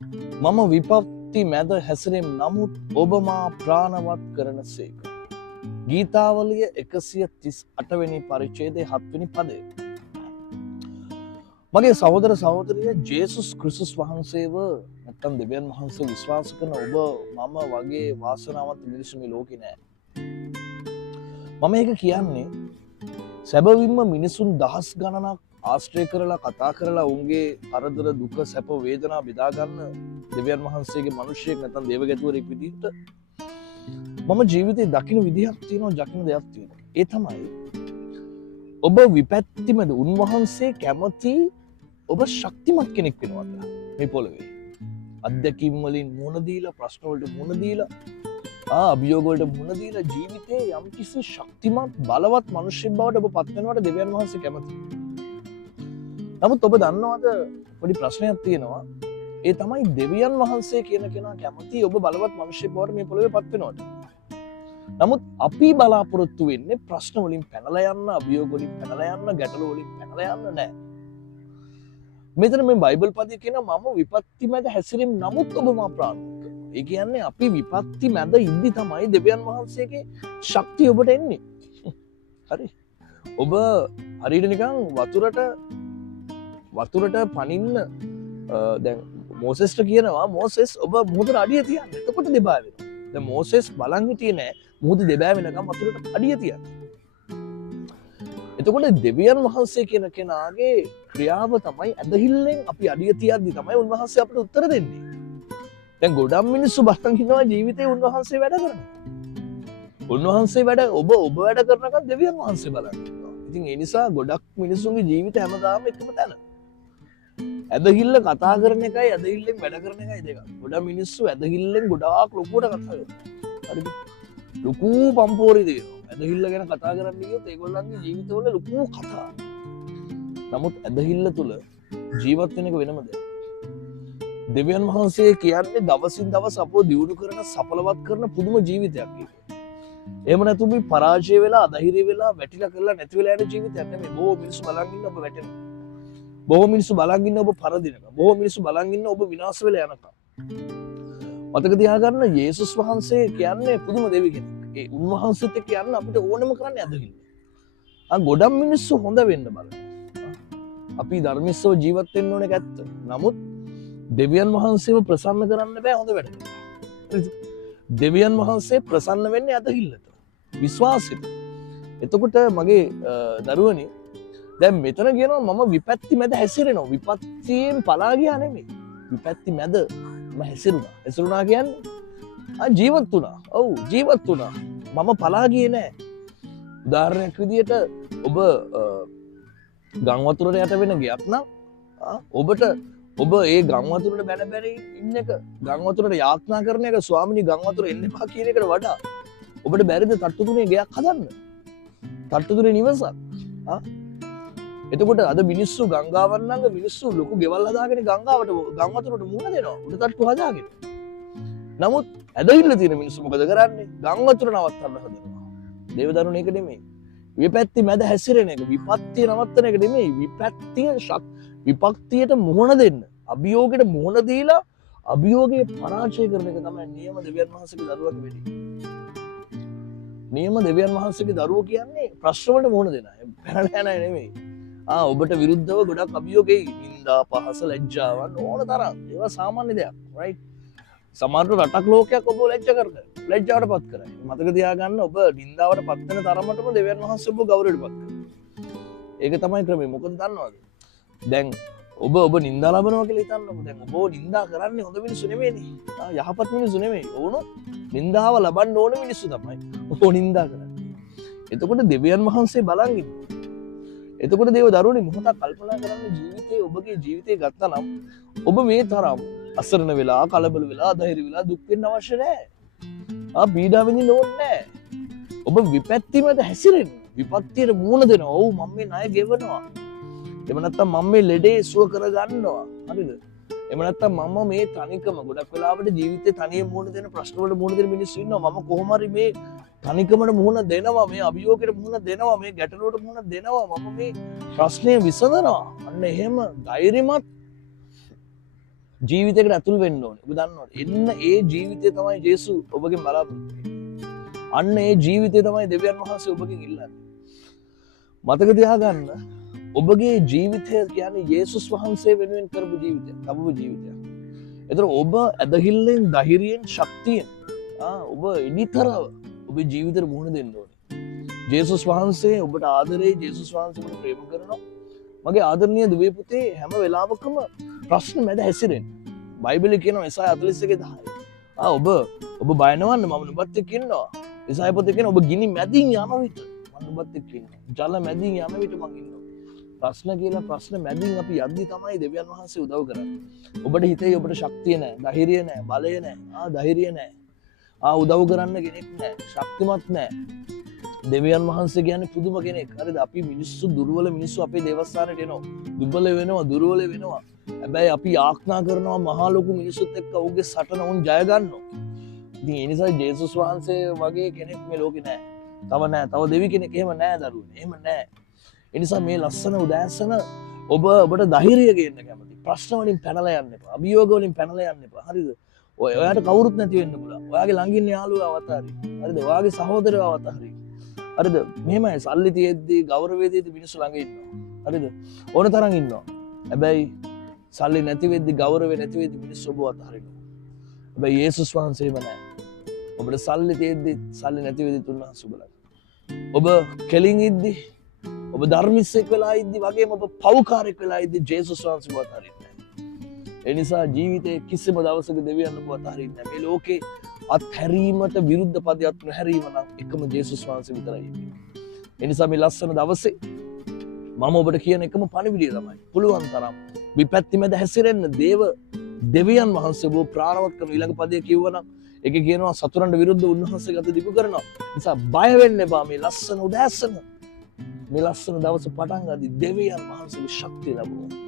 මම විපත්ති මැද හැසිරෙම් නමුත් ඔබ මා ප්‍රාණවත් කරන සේක. ගීතාවලිය 138 වෙනි පරිච්ඡේදයේ 7 වෙනි පදය. මගේ සහෝදර සහෝදරිය ජේසුස් ක්‍රිස්තුස් වහන්සේව නැත්නම් දෙවියන් වහන්සේ විශ්වාස කරන ඔබ මම වගේ වාසනාවන්ත මිනිස්සු මේ ලෝකේ නෑ. මම ඒක කියන්නේ සැබවින්ම මිනිසුන් දහස් ගණනක් ආශ්‍රය කරලා කතා කරලා උන්ගේ කරදර දුක සැප වේදනා බෙදා ගන්න දෙවියන් වහන්සේගේ මිනිසෙක් නැත්නම් දේවගැතුවරයෙක් විදිහට මම ජීවිතේ දකින්න විදිහක් තියෙනවා, දකින්න දෙයක් තියෙනවා. ඒ තමයි ඔබ විපත්ති මැද උන්වහන්සේ කැමති ඔබ ශක්තිමත් කෙනෙක් වෙනවද මේ පොළවේ. අත්දැකීම් වලින් මුහුණ දීලා, ප්‍රශ්න වලට මුහුණ දීලා, අභියෝග වලට මුහුණ දීලා ජීවිතේ යම්කිසි ශක්තිමත් බලවත් මිනිසෙක් බවට ඔබ පත් වෙනවට දෙවියන් වහන්සේ කැමතියි. නමුත් ඔබ දන්නවද පොඩි ප්‍රශ්නයක් තියෙනවා. ඒ තමයි දෙවියන් වහන්සේ කියන කෙනා කැමති ඔබ බලවත් මිනිසෙක් බවට මේ පොළවේ පත් වෙනවට. නමුත් අපි බලාපොරොත්තු වෙන්නේ ප්‍රශ්න වලින් පැනලා යන්න, අභියෝග වලින් පැනලා යන්න, ගැටලු වලින් පැනලා යන්න නෑ. මෙතන මේ බයිබල් පදයේ කියනවා මම විපත්ති මැද හැසිරෙම් නමුත් ඔබ මා ප්‍රාණවත් කරනවා. ඒ කියන්නේ අපි විපත්ති මැද ඉඳි තමයි දෙවියන් වහන්සේගේ ශක්තිය ඔබට එන්නේ. හරි. ඔබ හරියට නිකන් වතුරට පනින්න දැන් මෝසෙස්ට කියනවා මෝසෙස් ඔබ මුහුදට අඩිය තියන්න. එතකොට දෙබා වෙනවා. දැන් මෝසෙස් බලන් හිටියේ නෑ මුහුද දෙබෑ වෙනකම් වතුරට අඩිය තියන්න. එතකොට දෙවියන් වහන්සේ කියන කෙනාගේ ක්‍රියාව තමයි ඇදහිල්ලෙන් අපි අඩිය තියද්දි තමයි උන්වහන්සේ අපිට උත්තර දෙන්නේ. දැන් ගොඩක් මිනිස්සු බලන් ඉන්නවා ජීවිතේ උන්වහන්සේ වැඩ කරනවා. උන්වහන්සේ වැඩ ඔබ වැඩ කරනකම් දෙවියන් වහන්සේ බලන් ඉන්නවා. ඉතින් ඒ නිසා ගොඩක් මිනිස්සුන්ගේ ජීවිත හැමදාම එකම තැන. ඇදහිල්ල කතා කරන එකයි ඇදහිල්ලෙන් වැඩ කරන එකයි දෙක. ගොඩක් මිනිස්සු ඇදහිල්ලෙන් ගොඩාක් ලොකුවට කතා කරනවා. හරිද? ලොකු පම්පෝරි දෙනවා. ඇදහිල්ල ගැන කතා කරන්න ගියොත් ඒගොල්ලන්ගේ ජීවිතවල ලොකු කතා. නමුත් ඇදහිල්ල තුල ජීවත් වෙන එක වෙනම දෙයක්. දෙවියන් වහන්සේ කියන්නේ දවසින් දවස අපව දියුණු කරන, සඵලවත් කරන පුදුම ජීවිතයක් ඒක. එහෙම නැතු මේ පරාජය වෙලා, අධෛර්ය වෙලා, වැටිලා කරලා නැති වෙලා යන ජීවිතයක් නෙමෙයි. බොහෝ මිනිස්සු බලන් ඉන්න ඔබ වැටෙනවා. බොහෝ මිනිස්සු බලන් ඉන්න ඔබ පරදිනවා. බොහෝ මිනිස්සු බලන් ඉන්න ඔබ විනාශ වෙලා යනවා. මතක තියාගන්න යේසුස් වහන්සේ කියන්නේ පුදුම දෙවි කෙනෙක්. ඒ උන්වහන්සේත් කියන්න අපිට ඕනම කරන්නේ ඇදහිල්ල. ගොඩක් මිනිස්සු හොඳ වෙන්න බලනවා. අපි ධර්මිස්සව ජීවත් වෙන්න ඕනේ ඇත්ත. නමුත් දෙවියන් වහන්සේව ප්‍රසන්න කරන්න බෑ හොඳ වැඩ කරලා. දෙවියන් වහන්සේ ප්‍රසන්න වෙන්නේ ඇදහිල්ලට, විශ්වාසෙට. එතකොට මගේ දරුවනේ දැන් මෙතන කියනවා මම විපත්ති මැද හැසිරෙනවා. විපත්තියෙන් පලා ගියා නෙමෙයි. විපත්ති මැද මම හැසිරුණා. හැසිරුණා කියන්නේ ජීවත් වුණා. ඔව් ජීවත් වුණා. මම පලා ගියේ නෑ. උදාහරණයක් විදියට ඔබ ගම් වතුරට යට වෙන ගියක් නම් ඔබ ඒ ගම් වතුරට බැන ඉන්න එක, ගම් වතුරට යාත්නා කරන එක, ස්වාමිනී ගම් වතුර එන්න එපා කියන එකට වඩා ඔබට බැරිද තට්ටු තුනේ ගයක් හදන්න? තට්ටු තුනේ නිවසක්. එතකොට අද මිනිස්සු ගංගාවන් ළඟ මිනිස්සු ලොකු ගෙවල් හදාගෙන ගම් වතුරට මුහුණ දෙනවා. උඩ තට්ටු හදාගෙන. නමුත් ඇදහිල්ල තියෙන මිනිස්සු මොකද කරන්නේ? ගම් වතුර නවත්තන්න හදනවා. දේවදරුණ ඒක නෙමෙයි. විපත්ති මැද හැසිරෙන එක, විපත්තිය නවත්තන එක නෙමෙයි. විපත්තියට මුහුණ දෙන්න, අභියෝගයට මුහුණ දීලා අභියෝගයේ පරාජය කරන එක තමයි නියම දෙවියන් වහන්සේගේ දරුවගේ වෙන්නේ. නියම දෙවියන් වහන්සේගේ දරුවෝ කියන්නේ ප්‍රශ්න වලට මුහුණ දෙන අය, පැනලා යන අය නෙමෙයි. ඔබට විරුද්ධව ගොඩක් අභියෝගයි, නින්දා, පහස, ලැජ්ජාවන් ඕන තරම්. ඒවා සාමාන්‍ය දෙයක්, right? සමහර රටක් ලෝකයක් ඔබ ලැජ්ජාවට පත් කරයි. මතක තියාගන්න ඔබ නින්දාවට පත් වෙන තරමටම දෙවියන් වහන්සේ ඔබ ගෞරවයට පත් කරනවා. ඒක තමයි ක්‍රමය. මොකද දන්නවද? දැන් ඔබ නින්දා ලබනවා කියලා හිතන්නකො. දැන් ඔබ නින්දා කරන්නේ හොඳ මිනිස්සු නෙමෙයිනේ. යහපත් මිනිස්සු නෙමෙයි. ඕනොත් නින්දාව ලබන්න ඕන මිනිස්සු තමයි ඔබ නින්දා කරන්නේ. එතකොට දෙවියන් වහන්සේ බලන් ඉන්නවා. එතකොට දේව දරුවනේ මොහොතක් කල්පනා කරන්න ජීවිතේ ඔබගේ ජීවිතේ ගත්තා නම් ඔබ මේ තරම් අසරණ වෙලා, කලබල වෙලා, අධෛර්ය වෙලා දුක් වෙන්න අවශ්‍ය නැහැ. පීඩා විඳින්න ඕනේ නැහැ. ඔබ විපත්ති මැද හැසිරෙන්න. විපත්තියට මුහුණ දෙනවා. ඔව් මම මේ ණය ගෙවනවා. එහෙම නැත්නම් මම මේ ලෙඩේ සුව කරගන්නවා. හරිද? එහෙම නැත්නම් මම මේ තනිකම ගොඩක් වෙලාවට ජීවිතේ තනියම මුහුණ දෙන ප්‍රශ්න වලට මුහුණ දෙන මිනිස්සු ඉන්නවා. මම කොහොම හරි මේ තනිකමට මුහුණ දෙනවා, මේ අභියෝගයට මුහුණ දෙනවා, මේ ගැටලුවට මුහුණ දෙනවා, මම මේ ප්‍රශ්නේ විසඳනවා. අන්න එහෙම ධෛර්යමත් ජීවිතයකට ඇතුල් වෙන්න ඕනේ. ඔබ දන්නවද? එන්න ඒ ජීවිතය තමයි යේසු ඔබගෙන් බලාපොරොත්තු වෙන්නේ. අන්න ඒ ජීවිතය තමයි දෙවියන් වහන්සේ ඔබගෙන් ඉල්ලන්නේ. මතක තියාගන්න ඔබගේ ජීවිතය කියන්නේ යේසුස් වහන්සේ වෙනුවෙන් කරපු ජීවිතයක්. තබපු ජීවිතයක්. ඒතර ඔබ ඇදහිල්ලෙන්, ධෛර්යයෙන්, ශක්තියෙන් ඔබ එනිතරව ඔබේ ජීවිතේට මුහුණ දෙන්න ඕනේ. යේසුස් වහන්සේ ඔබට ආදරේ, යේසුස් වහන්සේ ඔබට ප්‍රේම කරනවා. මගේ ආදරණීය දුවේ පුතේ හැම වෙලාවකම ප්‍රශ්න මැද හැසිරෙන්න. බයිබලයේ කියනවා එසාය 41:10. ඔබ බය නොවන්න මම නුඹත් එක්ක ඉන්නවා. එසාය පොතේ කියනවා ඔබ ගිනි මැදින් යන විට මම නුඹත් එක්ක ඉන්නවා. ජල මැදින් යන විට මම ඉන්නවා. ප්‍රශ්න මැදින් අපි යද්දි තමයි දෙවියන් වහන්සේ උදව් කරන්නේ. ඔබට හිතේ ඔබට ශක්තිය නැහැ, ධෛර්යය නැහැ, බලය නැහැ. ධෛර්යය නැහැ. උදව් කරන්න කෙනෙක් නැහැ, ශක්තිමත් නැහැ. දෙවියන් වහන්සේ කියන්නේ පුදුම කෙනෙක්. හරිද? අපි මිනිස්සු දුර්වල මිනිස්සු අපේ දේවස්ථානට එනවා. දුබල වෙනවා, දුර්වල වෙනවා. හැබැයි අපි යාඥා කරනවා මහා ලොකු මිනිස්සුත් එක්ක ඔහුගේ සටන උන් ජය ගන්නවා. ඉතින් ඒ නිසා ජේසුස් වහන්සේ වගේ කෙනෙක් මේ ලෝකේ නැහැ. තව දෙවි කෙනෙක් එහෙම නැහැ දරුවනේ. එහෙම නැහැ. ඒ නිසා මේ ලස්සන උදෑසන ඔබට ධෛර්යය ගේන්න කැමති. ප්‍රශ්න වලින් පැනලා යන්න එපා. අභියෝග වලින් පැනලා යන්න එපා. හරිද? ඔයාට කවුරුත් නැති වෙන්න පුළුවන්. ඔයාගේ ළඟින් ඉන්න යාළුවා අවතාරයි. හරිද? ඔයාගේ සහෝදරයෝ අවතාරයි. හරිද? මෙහෙමයි සල්ලි තියෙද්දි ගෞරවය තියෙද්දි මිනිස්සු ළඟ ඉන්නවා. හරිද? ඕන තරම් ඉන්නවා. හැබැයි සල්ලි නැති වෙද්දි ගෞරවය නැති වෙද්දි මිනිස්සු ඔබ අතහරිනවා. හැබැයි යේසුස් වහන්සේම නැහැ. ඔබට සල්ලි තියෙද්දි සල්ලි නැති වෙද්දි උන්වහන්සේ ඔබ ළඟ. ඔබ කෙලින් ඉද්දි ඔබ ධර්මිස්සෙක් වෙලා ඉද්දි වගේම ඔබ පව්කාරයෙක් වෙලා ඉද්දි ජේසුස් වහන්සේ ඔබ අතහරින්නේ නැහැ. ඒ නිසා ජීවිතේ කිසිම දවසක දෙවියන් ඔබ අතහරින්නේ නැහැ. මේ ලෝකේ අත්හැරීමට විරුද්ධ පදයක් නොහැරීම නම් එකම ජේසුස් වහන්සේ විතරයි ඉන්නේ. ඒ නිසා මේ ලස්සන දවසේ මම ඔබට කියන එකම පණිවිඩය තමයි පුළුවන් තරම් විපත්ති මැද හැසිරෙන්න දෙවියන් වහන්සේ ඔබ ප්‍රාණවත් කරන ඊළඟ පදයේ කිව්වනම් ඒකේ කියනවා සතුරන්ට විරුද්ධ උන්වහන්සේ ගත දිගු කරනවා. නිසා බය වෙන්න එපා. මේ ලස්සන උදෑසන මේ ලස්සන දවස පටන් ගද්දි දෙවියන් වහන්සේගේ ශක්තිය ලැබුණා.